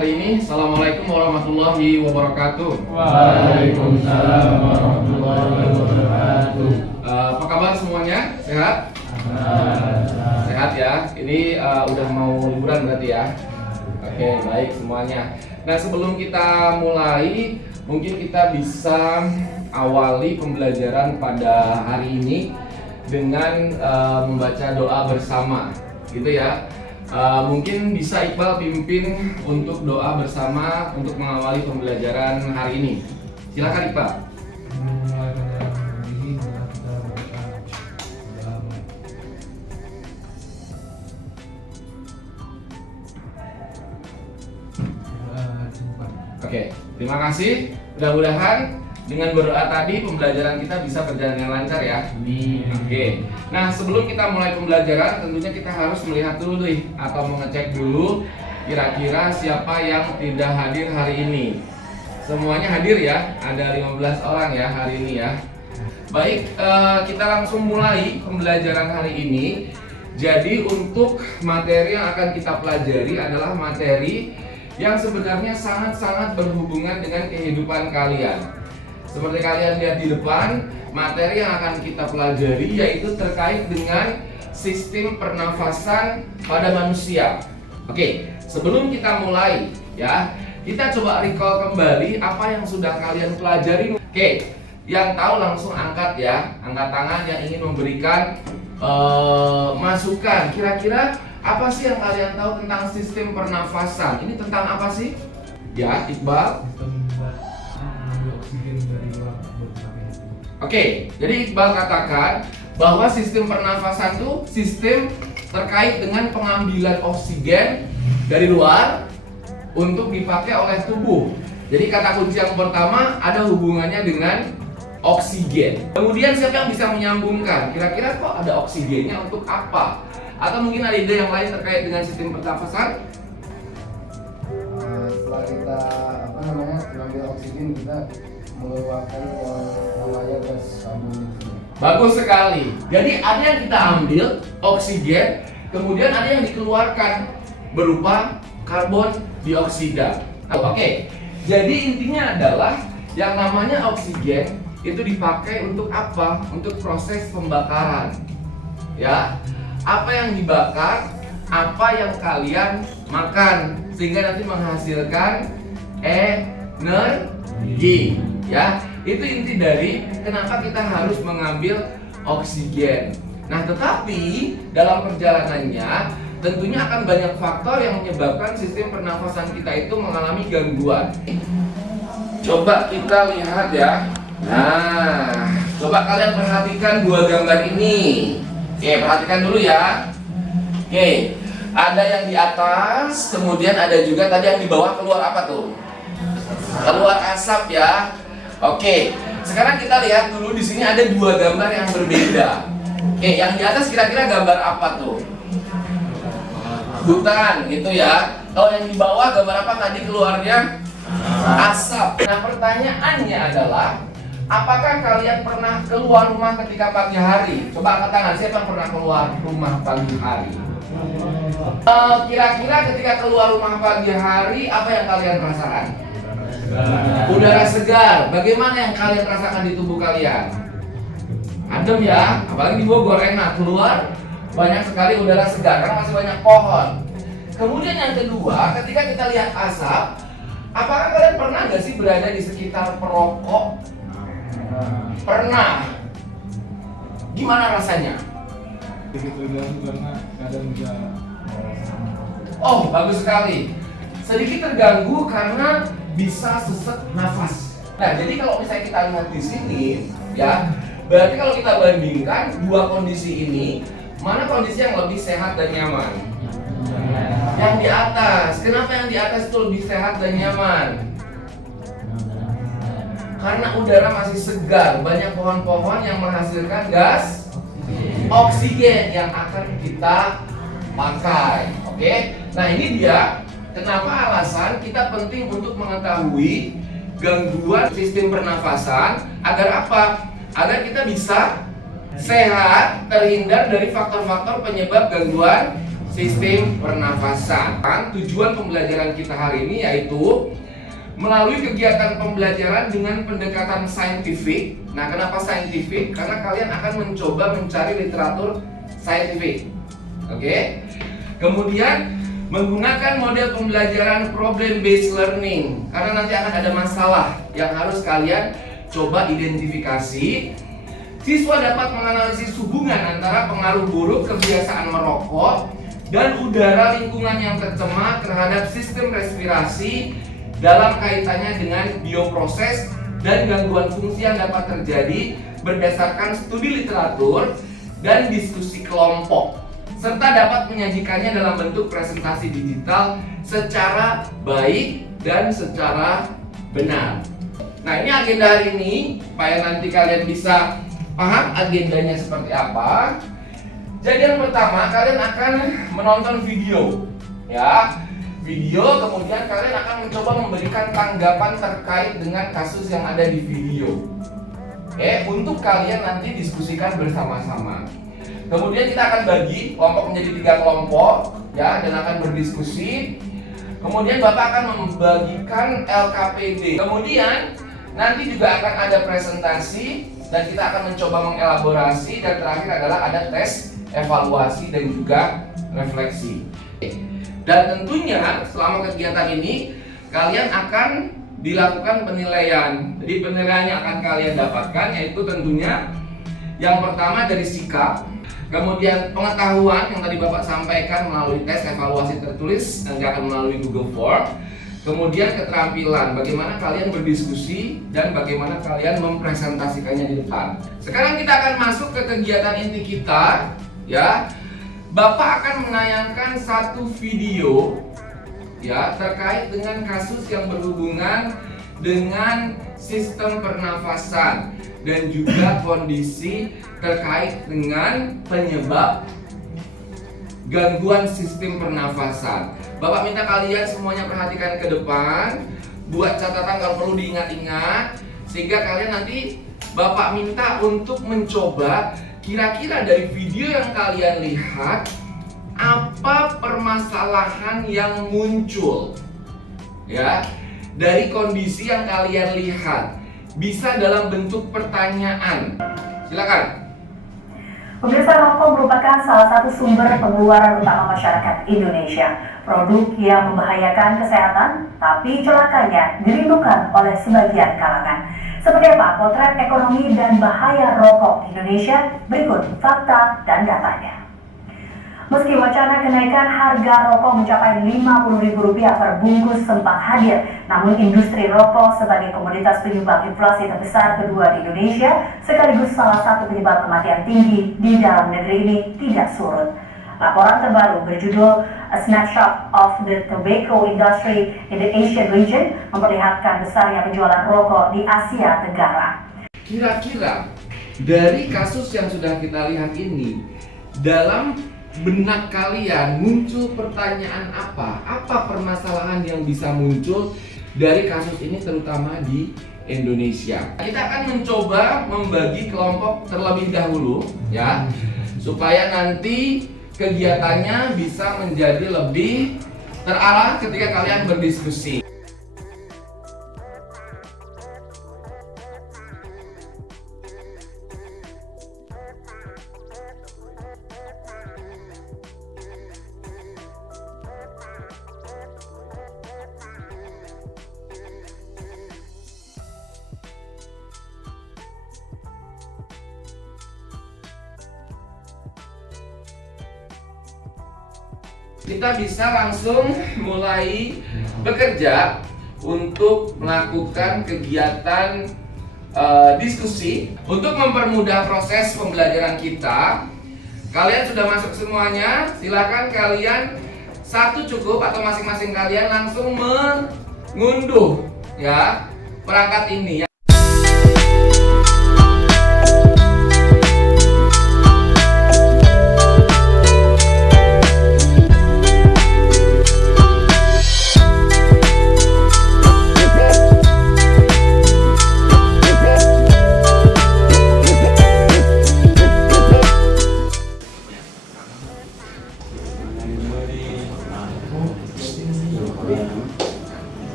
hari ini. Assalamualaikum warahmatullahi wabarakatuh. Waalaikumsalam warahmatullahi wabarakatuh. Apa kabar semuanya? Sehat? Sehat ya. Ini udah mau liburan berarti ya. Oke, baik semuanya. Nah, sebelum kita mulai, mungkin kita bisa awali pembelajaran pada hari ini dengan membaca doa bersama, gitu ya. Mungkin bisa Iqbal pimpin untuk doa bersama untuk mengawali pembelajaran hari ini. Silakan Iqbal. Oke, terima kasih. Mudah-mudahan dengan berdoa tadi pembelajaran kita bisa berjalan dengan lancar ya. Oke. Nah, sebelum kita mulai pembelajaran, tentunya kita harus melihat dulu nih atau mengecek dulu kira-kira siapa yang tidak hadir hari ini. Semuanya hadir ya, ada 15 orang ya hari ini ya. Baik, kita langsung mulai pembelajaran hari ini. Jadi untuk materi yang akan kita pelajari adalah materi yang sebenarnya sangat-sangat berhubungan dengan kehidupan kalian. Seperti kalian lihat di depan, materi yang akan kita pelajari yaitu terkait dengan sistem pernafasan pada manusia. Oke, sebelum kita mulai ya, kita coba recall kembali apa yang sudah kalian pelajari. Oke, yang tahu langsung angkat ya, angkat tangan yang ingin memberikan masukan. Kira-kira apa sih yang kalian tahu tentang sistem pernafasan? Ini tentang apa sih? Ya, Iqbal. Oke, jadi Iqbal katakan bahwa sistem pernafasan itu sistem terkait dengan pengambilan oksigen dari luar untuk dipakai oleh tubuh. Jadi kata kunci yang pertama ada hubungannya dengan oksigen. Kemudian siapa yang bisa menyambungkan? Kira-kira kok ada oksigennya untuk apa? Atau mungkin ada ide yang lain terkait dengan sistem pernafasan? Setelah kita mengambil oksigen, kita mengeluarkan yang namanya gas karbon. Bagus sekali. Jadi ada yang kita ambil oksigen, kemudian ada yang dikeluarkan berupa karbon dioksida. Oke. Jadi intinya adalah yang namanya oksigen itu dipakai untuk apa? Untuk proses pembakaran. Ya. Apa yang dibakar, apa yang kalian makan sehingga nanti menghasilkan energi. Ya, itu inti dari kenapa kita harus mengambil oksigen. Nah, tetapi dalam perjalanannya tentunya akan banyak faktor yang menyebabkan sistem pernafasan kita itu mengalami gangguan. Coba kita lihat ya. Nah, coba kalian perhatikan dua gambar ini. Oke, perhatikan dulu ya. Oke, ada yang di atas, kemudian ada juga tadi yang di bawah keluar apa tuh? Keluar asap ya. Oke, sekarang kita lihat dulu di sini ada dua gambar yang berbeda. Oke, yang di atas kira-kira gambar apa tuh? Hutan gitu ya. Kalau yang di bawah gambar apa tadi keluarnya? Asap. Nah, pertanyaannya adalah apakah kalian pernah keluar rumah ketika pagi hari? Coba angkat tangan, siapa yang pernah keluar rumah pagi hari? Kira-kira ketika keluar rumah pagi hari, apa yang kalian rasakan? Udara segar. Bagaimana yang kalian rasakan di tubuh kalian? Adem ya, apalagi di Bogor enak, keluar banyak sekali udara segar karena masih banyak pohon. Kemudian yang kedua, ketika kita lihat asap, apakah kalian pernah nggak sih berada di sekitar perokok? Pernah. Gimana rasanya? Oh, bagus sekali. Sedikit terganggu karena bisa sesak nafas. Nah, jadi kalau misalnya kita lihat di sini, ya, berarti kalau kita bandingkan dua kondisi ini, mana kondisi yang lebih sehat dan nyaman? Yang di atas. Kenapa yang di atas itu lebih sehat dan nyaman? Karena udara masih segar, banyak pohon-pohon yang menghasilkan gas oksigen yang akan kita pakai. Oke? Nah, ini dia kenapa alasan kita penting untuk mengetahui gangguan sistem pernafasan agar apa? Agar kita bisa sehat, terhindar dari faktor-faktor penyebab gangguan sistem pernafasan. Tujuan pembelajaran kita hari ini yaitu melalui kegiatan pembelajaran dengan pendekatan saintifik. Nah, kenapa saintifik? Karena kalian akan mencoba mencari literatur saintifik. Oke. Kemudian menggunakan model pembelajaran problem based learning. Karena nanti akan ada masalah yang harus kalian coba identifikasi. Siswa dapat menganalisis hubungan antara pengaruh buruk kebiasaan merokok dan udara lingkungan yang tercemar terhadap sistem respirasi dalam kaitannya dengan bioproses dan gangguan fungsi yang dapat terjadi berdasarkan studi literatur dan diskusi kelompok, serta dapat menyajikannya dalam bentuk presentasi digital secara baik dan secara benar. Nah, ini agenda hari ini supaya nanti kalian bisa paham agendanya seperti apa. Jadi yang pertama, kalian akan menonton video, ya. Video, kemudian kalian akan mencoba memberikan tanggapan terkait dengan kasus yang ada di video. Oke, untuk kalian nanti diskusikan bersama-sama. Kemudian kita akan bagi kelompok menjadi 3 kelompok, ya, dan akan berdiskusi. Kemudian Bapak akan membagikan LKPD. Kemudian nanti juga akan ada presentasi dan kita akan mencoba mengelaborasi, dan terakhir adalah ada tes, evaluasi, dan juga refleksi. Dan tentunya selama kegiatan ini kalian akan dilakukan penilaian. Jadi penilaian yang akan kalian dapatkan yaitu tentunya yang pertama dari sikap, kemudian pengetahuan yang tadi Bapak sampaikan melalui tes evaluasi tertulis nanti akan melalui Google Form. Kemudian keterampilan, bagaimana kalian berdiskusi dan bagaimana kalian mempresentasikannya di depan. Sekarang kita akan masuk ke kegiatan inti kita, ya. Bapak akan menayangkan satu video, ya, terkait dengan kasus yang berhubungan dengan sistem pernafasan dan juga kondisi terkait dengan penyebab gangguan sistem pernafasan. Bapak minta kalian semuanya perhatikan ke depan, buat catatan kalau perlu diingat-ingat, sehingga kalian nanti Bapak minta untuk mencoba kira-kira dari video yang kalian lihat apa permasalahan yang muncul, ya, dari kondisi yang kalian lihat. Bisa dalam bentuk pertanyaan. Silakan. Pemirsa, rokok merupakan salah satu sumber pengeluaran utama masyarakat Indonesia. Produk yang membahayakan kesehatan, tapi celakanya dirindukan oleh sebagian kalangan. Seperti apa potret ekonomi dan bahaya rokok di Indonesia? Berikut fakta dan datanya. Meski wacana kenaikan harga rokok mencapai Rp50.000 per bungkus sempat hadir, namun industri rokok sebagai komoditas penyumbang inflasi terbesar kedua di Indonesia, sekaligus salah satu penyebab kematian tinggi di dalam negeri ini tidak surut. Laporan terbaru berjudul A Snapshot of the Tobacco Industry in the Asian Region memperlihatkan besarnya penjualan rokok di Asia Tenggara. Kira-kira dari kasus yang sudah kita lihat ini, dalam benak kalian muncul pertanyaan apa? Apa permasalahan yang bisa muncul dari kasus ini terutama di Indonesia? Kita akan mencoba membagi kelompok terlebih dahulu, ya, supaya nanti kegiatannya bisa menjadi lebih terarah ketika kalian berdiskusi. Kita bisa langsung mulai bekerja untuk melakukan kegiatan diskusi. Untuk mempermudah proses pembelajaran kita, kalian sudah masuk semuanya. Silakan kalian satu cukup atau masing-masing kalian langsung mengunduh, ya, perangkat ini, ya.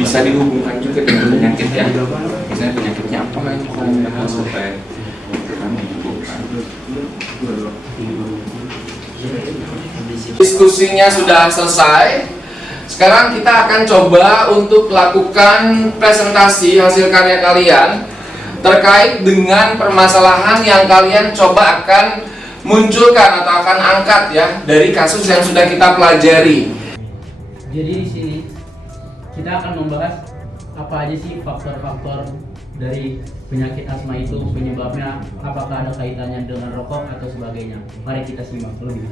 Bisa dihubungkan juga dengan penyakit ya. Misalnya penyakitnya apa yang kita supaya diskusinya sudah selesai. Sekarang kita akan coba untuk lakukan presentasi hasil karya kalian terkait dengan permasalahan yang kalian coba akan munculkan atau akan angkat ya dari kasus yang sudah kita pelajari. Jadi di sini kita akan membahas apa aja sih faktor-faktor dari penyakit asma itu, penyebabnya, apakah ada kaitannya dengan rokok atau sebagainya. Mari kita simak lebih.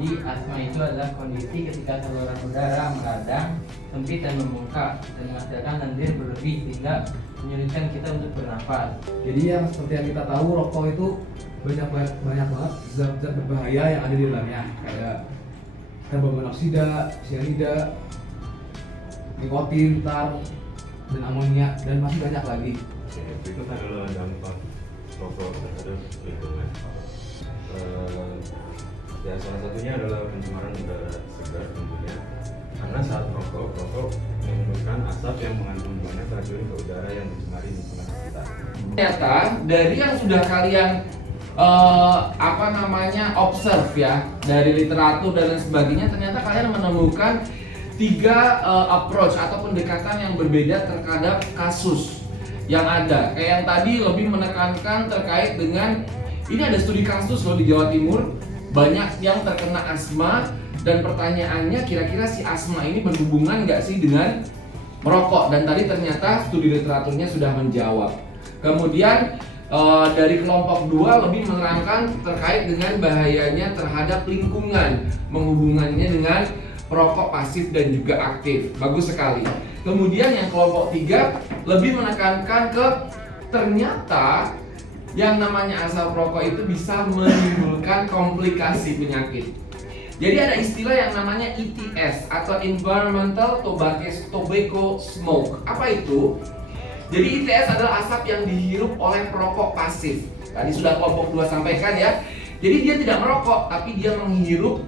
Jadi asma itu adalah kondisi ketika saluran udara meradang, sempit dan membengkak dan menghasilkan lendir berlebih sehingga menyulitkan kita untuk bernafas. Jadi yang seperti yang kita tahu, rokok itu banyak banget zat-zat berbahaya yang ada di dalamnya, kayak karbon monoksida, sianida, nikotin, tar, dan amonia, dan masih banyak lagi. Itu adalah dampak rokok terhadap lingkungan. Ya salah satunya adalah pencemaran udara segar tentunya, karena saat rokok menimbulkan asap yang mengandung banyak racun ke udara yang mencemari lingkungan sekitar. Ternyata dari yang sudah kalian observe ya dari literatur dan lain sebagainya, ternyata kalian menemukan 3 approach atau pendekatan yang berbeda terhadap kasus yang ada. Kayak yang tadi lebih menekankan terkait dengan ini ada studi kasus loh di Jawa Timur, banyak yang terkena asma dan pertanyaannya kira-kira si asma ini berhubungan nggak sih dengan merokok, dan tadi ternyata studi literaturnya sudah menjawab. Kemudian dari kelompok 2 lebih menerangkan terkait dengan bahayanya terhadap lingkungan, menghubungannya dengan perokok pasif dan juga aktif. Bagus sekali. Kemudian yang kelompok 3 lebih menekankan ke ternyata yang namanya asap rokok itu bisa menimbulkan komplikasi penyakit. Jadi ada istilah yang namanya ETS atau Environmental Tobacco Smoke. Apa itu? Jadi ETS adalah asap yang dihirup oleh perokok pasif. Tadi sudah kelompok 2 sampaikan ya. Jadi dia tidak merokok, tapi dia menghirup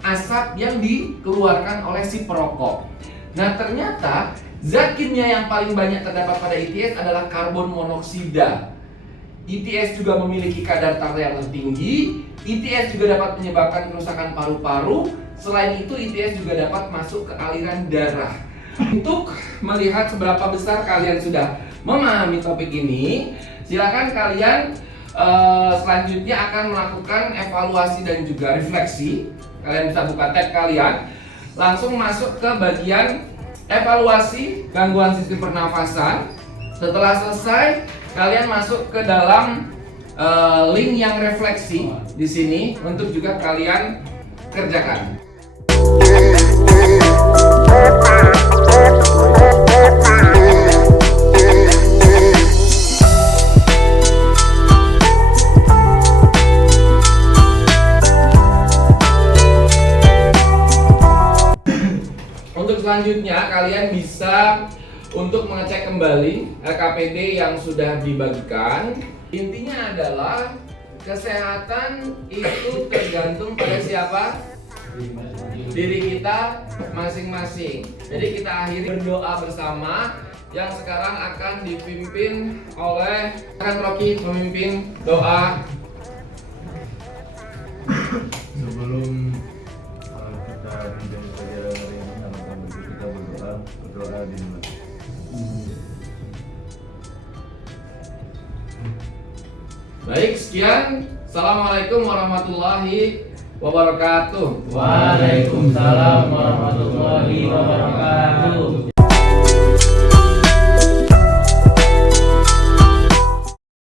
asap yang dikeluarkan oleh si perokok. Nah ternyata zat kimia yang paling banyak terdapat pada ETS adalah karbon monoksida. ETS juga memiliki kadar tar yang tinggi. ETS juga dapat menyebabkan kerusakan paru-paru. Selain itu ETS juga dapat masuk ke aliran darah. Untuk melihat seberapa besar kalian sudah memahami topik ini, silakan kalian selanjutnya akan melakukan evaluasi dan juga refleksi. Kalian bisa buka tab kalian, langsung masuk ke bagian evaluasi gangguan sistem pernafasan. Setelah selesai, kalian masuk ke dalam link yang refleksi di sini untuk juga kalian kerjakan. Untuk selanjutnya kalian bisa untuk mengecek kembali LKPD yang sudah dibagikan. Intinya adalah kesehatan itu tergantung pada siapa? Diri kita masing-masing. Jadi kita akhiri berdoa bersama yang sekarang akan dipimpin oleh Rocky memimpin doa. Sebelum kita menjalani pelajaran hari ini, alangkah baiknya kita berdoa dimulai. Baik, sekian. Assalamualaikum warahmatullahi wabarakatuh. Waalaikumsalam warahmatullahi wabarakatuh.